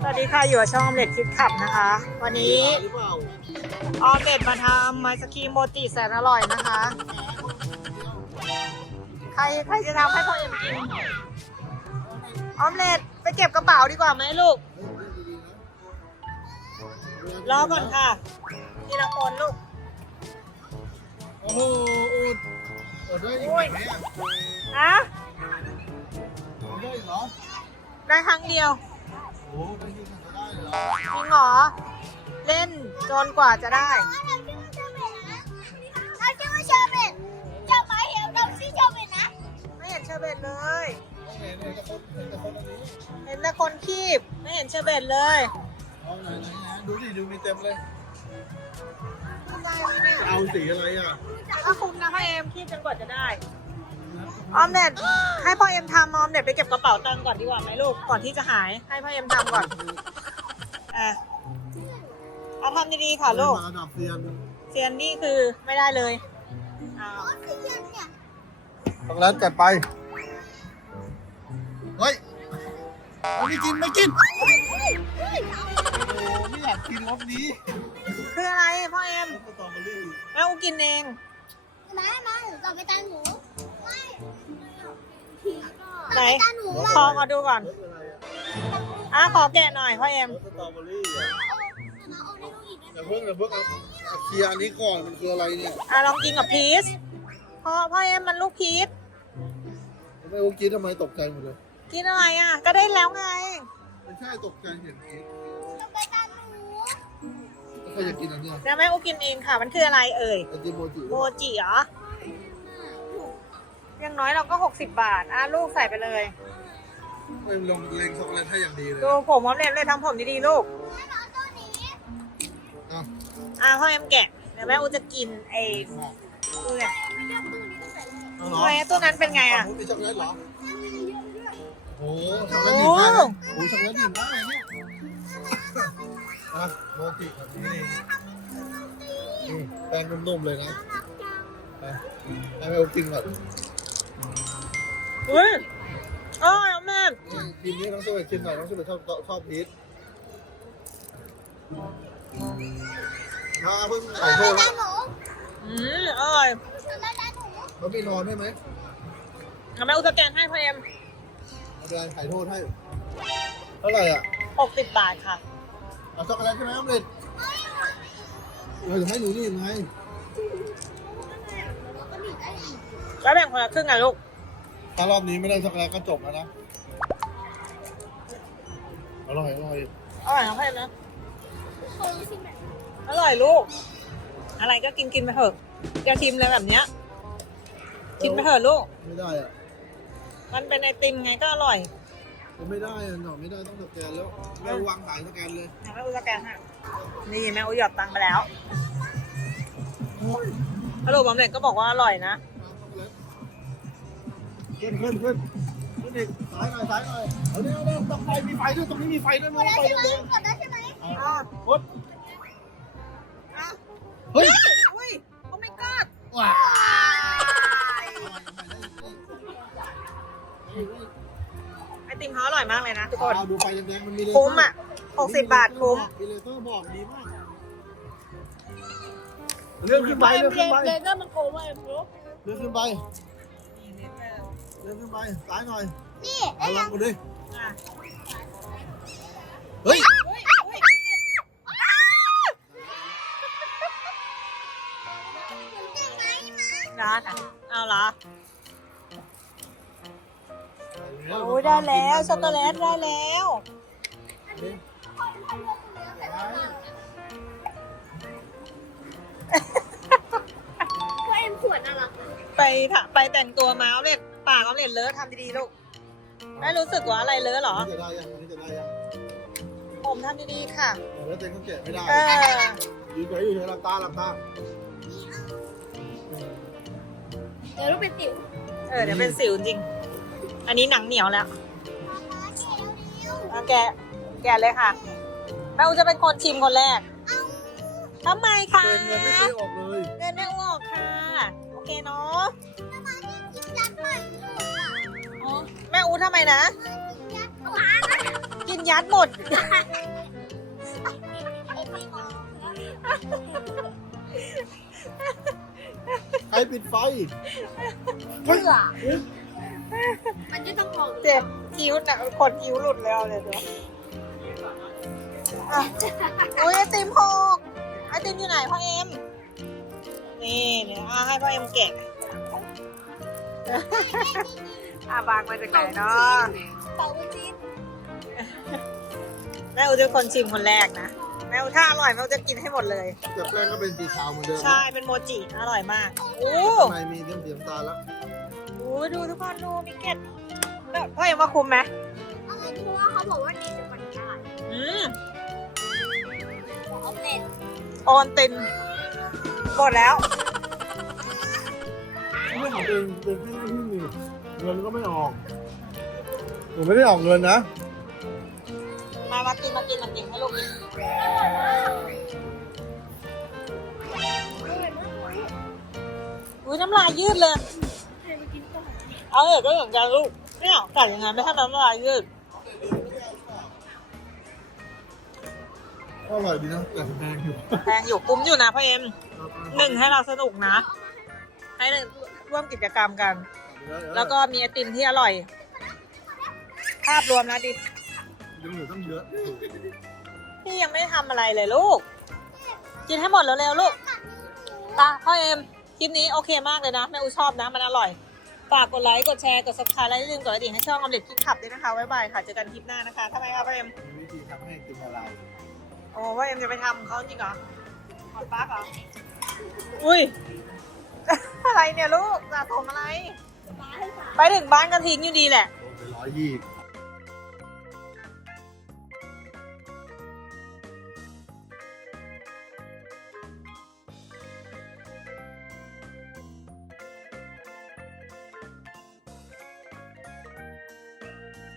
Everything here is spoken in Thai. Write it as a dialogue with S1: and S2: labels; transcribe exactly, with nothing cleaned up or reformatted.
S1: สวัสดีค่ะอยู่กับช่องออมเล็ตคิดขับนะคะ วันนี้ออมเล็ตมาทำไมสกีโมจิแสนอร่อยนะคะ ใครใครจะทำให้พ่อเอ็มกินออมเล็ตไปเก็บกระเป๋าดีกว่าไหมลูกรอก่อนค่ะทีละคนลูก
S2: โอ้โหอุดอุดได้อีกไหมอ่ะ
S1: ฮะ
S2: อุดได้อีกเหรอ
S1: ได้ครั้งเดียว
S2: โอ้ได้ยินจะได้เหรอ
S1: จริงเหรอเล่นจนกว่าจะได้ไม่เห็นเชอร์เบตเลย
S2: เห็นเห็นแต่คนเห็นแต่คนอันนี้
S1: เห็นแต่คนคีบไม่เห็นเชอร์เบตเลย
S2: เอาไหนไหนไหนดูดิดูมีเต็มเลย
S1: ได้ไหมเนี่ย
S2: จะเอาสีอะไรอ่ะ
S1: ถ้าคุณนะพ่อเอ็มคีบจนกว่าจะได้ออมเน็ตให้พ่อเอ็มทำออมเน็ตไปเก็บกระเป๋าตังค์ก่อนดีกว่าไหมลูกก่อนที่จะหายให้พ่อเอ็มทำก่อนอ่ะเอาทำดีๆค่ะลูก
S2: มาระดับเซียน
S1: เซียนนี่คือไม่ได้เลยอ้าว
S2: ต้องแล้วจัดไปเฮ้ยไม่กินไม่กินโอ้ไม่อยากกินรสนี้
S1: คืออะไรพ่อเอ็ม
S2: รสสตรอเบอรี่
S1: แม่อูกินเอง
S3: มามาต่อไปตาหนูไม่
S1: ไหน
S3: ตาหนู
S1: ขอขอดูก่อน
S2: รสอะไรอ่ะ
S1: อ่ะขอแกะหน่อยพ่อเอ็ม
S2: รสสตรอเบอรี่อ่ะ
S3: เอาได้ลูกอีก
S2: อย่าเพิ่งอย่าเพิ่งเอาเอาเคลียร์อันนี้ก่อนมันคืออะไรเนี่ย
S1: อ่ะลองกินกับพีชพ่อพ่อเอ็มมันลูกพีช
S2: ไม่รู้กินทำไมตกใจหมดเลย
S1: กินอะไรอ่ะ ก็ได้แล้วไง
S2: ไม่ใช่ตกใจเห็นพีช
S3: ต่อไปตาหนู
S2: แล้วใครจะกินอันเนี้ย
S1: เดี๋ยวแม่อูกินเองค่ะ มันคืออะไรเอ่ย
S2: ไอติมโมจิ
S1: โมจิเหรออยังน้อยเราก็หกสิบบาทอ่ะลูกใส่ไปเลย
S2: ไม่ลงเลงช็อกโกแลตให้อย่างดีเลย
S1: ดูผมพร้อมเรียนเลยทำผมดีๆลูก
S3: ให้น้องตัวนี้
S2: อ่ะ
S1: อ่ะพ่อเอ็มแกะ เดี๋ยวแม่อูจะกินไอ้ดูเนี่ย
S2: เอาเหรอ
S1: ทำไมตัวนั้นเป็นไงอ่ะ
S2: มีช็อกโกแลตเหรอโอ้โหช็อกโกแลตดีมากเลยโอ้โหช็อกโกแลตดีมากเลยเนี่ยอ่ะโมจิแบบนี้นี่นี่แป้งนุ่มๆเลยนะไปให้แม่เอากินก่อน
S1: อุ้ยอร่อยอ่ะแม่
S2: นี่ทีมนี้น้องสวัสดิ์ชิมหน่อยน้องสวัสดิ์ชอบชอบพีชถ้าเพิ่งใส่โทษ
S3: ตา
S2: แล้ว
S3: หนู
S1: อืมอร่อย
S3: ต่อไปตาหนู
S2: เขามีนอนได้ไหม
S1: เอาแม่อูสแกนให้พ่อเอ็ม
S2: เอาไปถ่ายโทษให้เท่าไหร่อ่ะ
S1: หกสิบบาทค่ะ
S2: เอาช็อกโกแลตใช่ไหมออมเล็ตเราจะให้หนูนี่ยังไง
S3: ก็มีได้อีก
S1: แล้วแบ่งคนละครึ่งอ่ะลูก
S2: ถ้ารอบนี้ไม่ได้ช็อกโกแลตก็จบแล้วนะอร่อยอร่อย
S1: อร่อยนะพ่อเอ็มนะ
S3: เคยรู้สึกแบบ
S1: อร่อยลูก อะไรก็กินกินไปเถอะอย่าชิมเลยแบบเนี้ยกินไปเถอะลูก
S2: ไม่ได้อ่ะ
S1: มันเป็นไอติมไงก็อร่อย
S2: ผมไม่ได้อ่ะหน่อไม่ได้ต้องสแกนแล้วแม่วางสายสแกนเลย
S1: แม่อูสแกนให้นี่แม่อูหยอดตังค์ไปแล้วฮัลโหลบอมเด็กก็บอกว่าอร่อยนะ
S2: ขึ้นขึ้นขึ้นขึ้นอีกซ้ายหน่อยซ้ายหน่อยเอาเร็วเร็วต้องไฟมีไฟด้วยตรงนี้มีไฟด้วย
S3: ก
S2: มั้
S3: ด
S2: ย
S3: ได้
S2: ไฟ
S3: ใช่ไหม
S2: ด้วย
S3: กดได้ใช่ไหม
S1: อ่ะ
S2: กด
S1: อ่ะ
S2: เฮ้ย
S1: อุ้ยโอ้ my god
S2: ว้า
S1: ไอติมเขาอร่อยมากเลยนะทุกคน
S2: ดูไฟแดงๆมันมีเลเซอร์
S1: คุ้มอ่ะหกสิบบาทคุ้ม
S2: มีเลเซอร์บอกดีมากเลื่อนขึ้นไปเลื่อนขึ้นไป
S1: เลเซอร์มันโกงมากเลยลูก
S2: เลื่อนขึ้นไปเลื่อนขึ้นไปซ้ายหน่อย
S3: นี่
S2: เอาลองกูดิ
S1: อ่ะ
S2: เฮ้ย
S1: อุ้ยอุ้ย ร้านอ่ะเอาเหรอโอ้ยได้แล้วช็อกโกแลตได้แล้ว
S3: ก็เอ็มขวดน่ารัก
S1: ไปถะไปแต่งตัวมาเอาเล็ดปากเอาเล็ดเลอะทำดีๆลูกไม่รู้สึกว่าอะไรเลอะเหรอ
S2: นี่จะได้ยังนี่จะได้ยัง
S1: ผมทำดีๆค่ะ
S2: เดี๋ยวแล้วเจนก็แกะไม่ได้
S1: เออ
S2: ยืนไว้อยู่เฉยๆหลับตาหลับตา
S3: เดี๋ยวลูกเป็นติ๋ว
S1: เออเดี๋ยวเป็นสิวจริง อันนี้หนังเหนียวแล้วเอาแกะแกะเลยค่ะแม่อูจะเป็นคนชิมคนแรกทำไมคะ
S2: เงินเงินไม่เคยออกเลย
S1: เงินไม่ออกค่ะโอเคเนาะ
S3: จัดหน่อย
S1: อ๋อแม่อูทำไมนะ
S3: จัดหมานะ
S1: กินยัดหมด
S2: ใครปิดไฟ
S3: เบื่อมันจะต้องของ
S1: เจ็บคิ้วนะคนคิ้วหลุดแล้วเลยเดี๋ยวอ่ะอุ้ยไอติมหกไอติมอยู่ไหนพ่อเอ็ม นี่เนี่ยอ่ะให้พ่อเอ็มแกะอาบางมาจากไหนเนาะ
S3: เป่าจีน
S1: แม่อูจะเป็นคนชิมคนแรกนะ แม่อูถ้าอร่อยแม่อูจะกินให้หมดเลย
S2: แต่แป้งก็เป็นสีขาวเหมือนเดิม
S1: ใช่ เป็นโมจิอร่อยมากโอ้
S2: ข้างในมีเทียมเทียมตาลแล้ว
S1: โหดูทุกคนดูมีเกล็ดแล้วพ่อเอ็มว่าคุ้มไหม
S3: อะไรเพราะว่าเขาบอกว่าดีจะก่อนได้
S1: อืม
S3: เอาเล่น
S1: โอนตินหมดแล้ว
S2: ไม่ของเป็นเป็นที่ที่มีเงินก็ไม่ออกหนูไม่ได้ออกเงินนะ
S1: มามากินมากินมากินให้ลูกกินอุ้ยน้ำลายยืดเลย
S3: ใครมากินก่อน
S1: เอาเออก็เหมือนกันลูกเนี่ยกัดยังไงไม่ให้น้ำลายยืด
S2: ก็อร่อยดีนะแต่แพงอยู่
S1: แพงอยู่คุ้มอยู่นะพ่อเอ็มหนึ่งให้เราสนุกนะ ให้ร่วมกิจกรรมกัน แล้วก็มีไอติมที่อร่อย ภาพรวมนะดิ
S2: ยังเหลือตั้งเยอะ
S1: พี่ยังไม่ได้ทำอะไรเลยลูก กินให้หมดเร็วๆลูกตาพ่อเอ็มคลิปนี้โอเคมากเลยนะแม่อูชอบนะมันอร่อย ฝากกดไลค์กดแชร์กด ซับสไครบ์และอย่าลืมกดกระดิ่งให้ช่องออมเล็ตคิดขับด้วยนะคะบ๊ายบายค่ะเจอกันคลิปหน้านะคะทำไมครับพ่อเอ็ม
S2: มีวิธีทำให้กินละลาย
S1: โอ้พ่อเอ็มจะไปทำเขาจริงเหรอหอดปลั๊กเหรออุ้ย อะไรเนี่ยลูกสะสมอะไร
S3: มาให้สา
S1: ไปถึงบ้านก็ทิ้งอยู่ดีแหละ
S2: โดนไปร้อยยี่